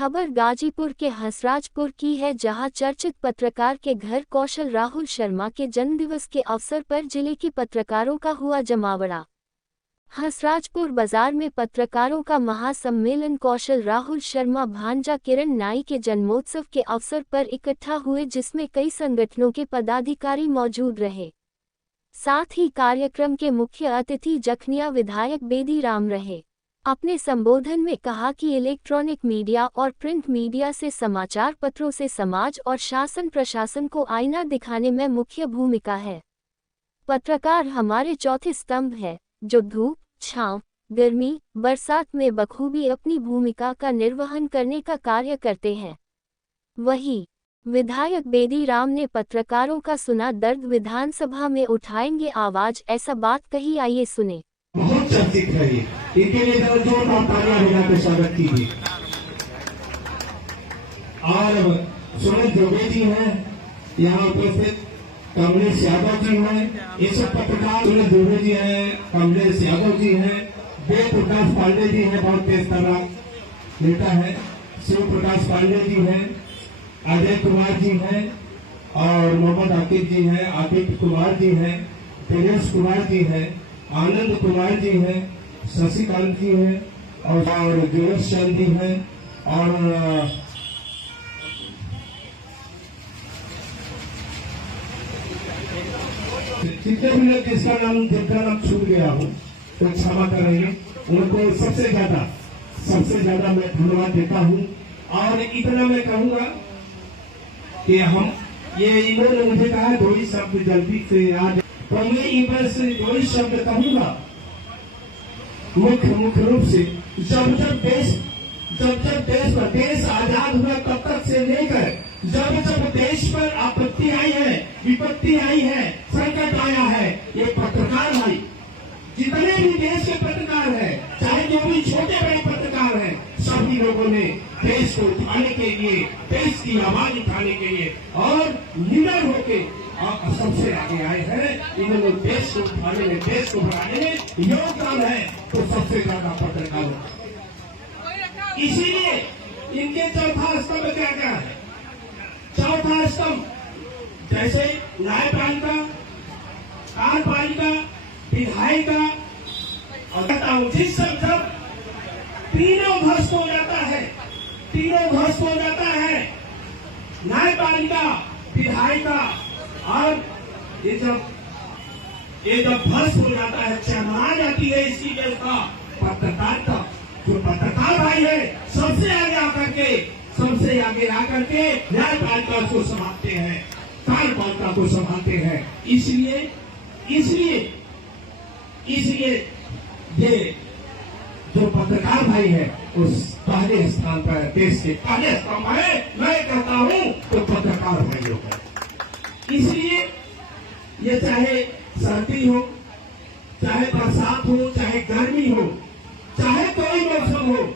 खबर गाजीपुर के हंसराजपुर की है, जहां चर्चित पत्रकार के घर कौशल राहुल शर्मा के जन्मदिवस के अवसर पर जिले के पत्रकारों का हुआ जमावड़ा। हंसराजपुर बाजार में पत्रकारों का महासम्मेलन कौशल राहुल शर्मा भांजा किरण नाई के जन्मोत्सव के अवसर पर इकट्ठा हुए, जिसमें कई संगठनों के पदाधिकारी मौजूद रहे। साथ ही कार्यक्रम के मुख्य अतिथि जखनिया विधायक बेदी राम रहे। अपने संबोधन में कहा कि इलेक्ट्रॉनिक मीडिया और प्रिंट मीडिया से समाचार पत्रों से समाज और शासन प्रशासन को आईना दिखाने में मुख्य भूमिका है। पत्रकार हमारे चौथे स्तंभ है, जो धूप, छांव, गर्मी, बरसात में बखूबी अपनी भूमिका का निर्वहन करने का कार्य करते हैं। वहीं विधायक बेदी राम ने पत्रकारों का सुना दर्द, विधानसभा में उठाएंगे आवाज, ऐसा बात कही। आइए सुने। बहुत चर्चित है ये, इनके लिए जोरदार तालियां बजा के स्वागत कीजिए। और सुनील दुबे जी हैं यहाँ उपस्थित, कमलेश यादव जी हैं, ये सब पत्रकार। सुनील दुबे जी हैं, कमलेश यादव जी हैं, वेद प्रकाश पांडे जी हैं, बहुत तेज तर्रार नेता है, शिव प्रकाश पांडे जी हैं, अजय कुमार जी हैं, और मोहम्मद आकिब जी हैं, आदित्य कुमार जी हैं, दिनेश कुमार जी हैं, आनंद कुमार जी हैं, शशिकांत जी हैं, और जोश चंद जी हैं, और जितने भी लोग जिसका नाम छूट गया हो तो क्षमा करेंगे। उनको सबसे ज्यादा मैं धन्यवाद देता हूँ। और इतना मैं कहूँगा कि हम इन्होंने मुझे कहा दो ही शब्द जल्दी से आज, तो मैं बस दो ही शब्द कहूंगा मुख्य रूप से। जब देश आजाद हुआ तब तक से लेकर जब देश पर आपत्ति आई है, विपत्ति आई है, संकट आया है, ये पत्रकार भाई, जितने भी देश के पत्रकार हैं, चाहे जो भी छोटे बड़े पत्रकार हैं, सभी लोगों ने देश को उठाने के लिए, देश की आवाज उठाने के लिए और निडर होके सबसे आगे आए हैं। इन्होंने देश को उठाने में, देश को बढ़ाने में योगदान है तो सबसे ज्यादा पत्रकारों। इसीलिए इनके चौथा स्तंभ क्या क्या है? चौथा स्तंभ जैसे न्यायपालिका, कार्यपालिका, विधायिका और जिस सब तीनों ध्वस्त हो जाता है, न्यायपालिका, विधायिका और ये जब ध्वस्त हो जाता है, चरमरा जाती है इसकी व्यवस्था, पत्रकारिता, जो पत्रकार भाई है सबसे आगे आकर के न्यायपालिका को संभालते हैं, कार्यपालिका को संभालते हैं। इसलिए ये जो पत्रकार भाई है उस पहले स्थान पर, देश के पहले स्थान पर मैं कहता हूँ तो पत्रकार भाइयों का। इसलिए ये चाहे सर्दी हो, चाहे बरसात हो, चाहे गर्मी हो, चाहे कोई मौसम हो,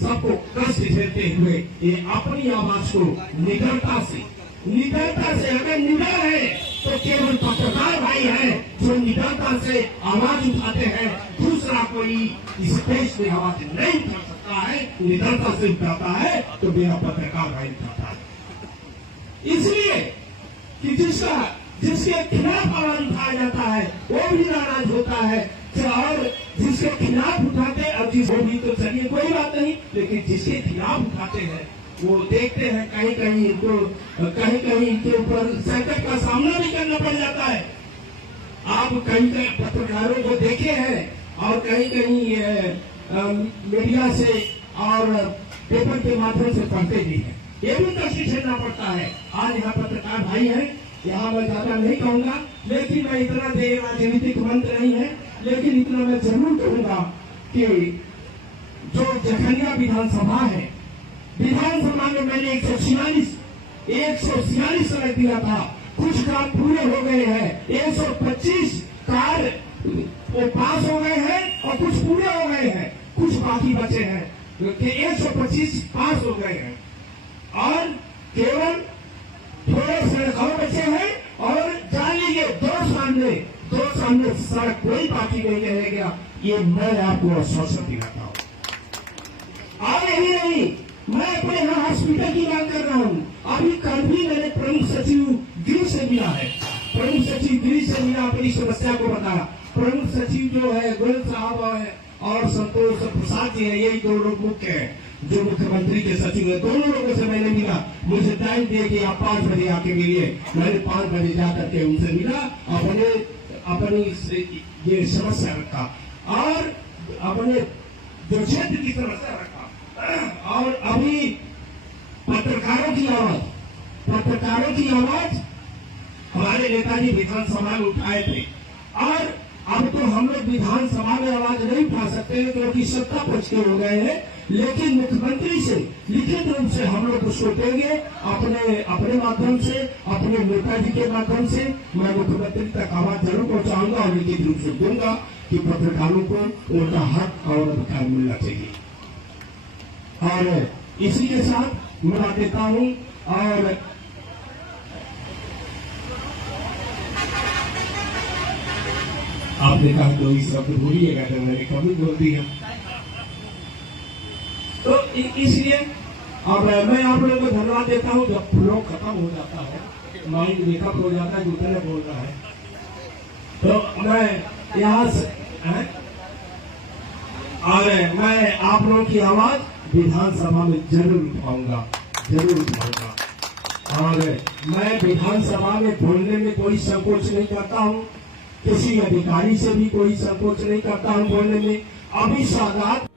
सबको कष्ट झेलते हुए ये अपनी आवाज को निडरता से अगर निडर है तो केवल पत्रकार भाई है जो निडरता से आवाज उठाते हैं। दूसरा कोई इस देश में आवाज नहीं उठा सकता है, निडरता से उठाता है तो मेरा पत्रकार भाई उठाता है। इसलिए कि जिसके खिलाफ आवाज उठाया जाता है वो भी नाराज होता है, और जिसके खिलाफ उठाते, अब वो भी तो चलिए कोई बात नहीं, लेकिन जिसके खिलाफ उठाते हैं वो देखते हैं कहीं इनके ऊपर संकट का सामना भी करना पड़ जाता है। आप कहीं पत्रकारों को देखे हैं और कहीं मीडिया से और पेपर के माध्यम से पढ़ते भी हैं, ये भी कष्ट झेलना पड़ता है। आज यहाँ पत्रकार भाई हैं, यहाँ मैं ज्यादा नहीं कहूंगा, लेकिन मैं इतना देर राजनीतिक मंत्र नहीं है, लेकिन इतना मैं जरूर कहूंगा कि जो जखनिया विधानसभा है, विधानसभा में मैंने 146 रख दिया था, कुछ काम पूरे हो गए हैं, 125 कार्य वो पास हो गए हैं और कुछ पूरे हो गए हैं, कुछ बाकी बचे हैं, 125 पास हो गए हैं और केवल थोड़े सड़क और बचे हैं। और जान लीजिए दो सामने सड़क कोई बाकी नहीं रह गया, ये मैं आपको आश्वासन दिलाता हूँ। और यही नहीं, मैं अभी कल भी मैंने प्रमुख सचिव गिरी से मिला है, प्रमुख सचिव गिरी से मिला, अपनी समस्या को बताया। प्रमुख सचिव जो है गोयल साहब है और संतोष प्रसाद जी है, यही दो लोग मुख्य हैं जो मुख्यमंत्री के सचिव है। दोनों लोगों से मैंने मिला, मुझे टाइम दिए कि आप 5 बजे आके मिलिए। मैंने 5 बजे जाकर के उनसे मिला, अपनी ये समस्या रखा और अपने जो क्षेत्र की समस्या रखा। और अभी पत्रकारों की आवाज हमारे नेताजी विधानसभा में उठाए थे और अब तो हम लोग विधानसभा में आवाज नहीं उठा सकते हैं क्योंकि सत्ता पक्ष के हो गए हैं, लेकिन मुख्यमंत्री से लिखित रूप से हम लोग उसको देंगे अपने माध्यम से, अपने नेताजी के माध्यम से। मैं मुख्यमंत्री तक आवाज जरूर पहुंचाऊंगा और लिखित रूप से दूंगा कि पत्रकारों को उनका हक और अधिकार मिलना चाहिए। और इसी के साथ मैं बात देता हूं और आपने कहा कोई शब्द भूलिएगा तो मैंने कभी बोल दिया, तो इसलिए अब मैं आप लोगों को धन्यवाद देता हूं। जब फ्लो खत्म हो जाता है, माइंड मेकअप हो जाता है, जितने बोल रहा है, तो मैं यहाँ से और मैं आप लोगों की आवाज विधानसभा में जरूर उठाऊंगा। और मैं विधानसभा में बोलने में कोई संकोच नहीं करता हूं, किसी अधिकारी से भी कोई संकोच नहीं करता हूं बोलने में। अभी सादात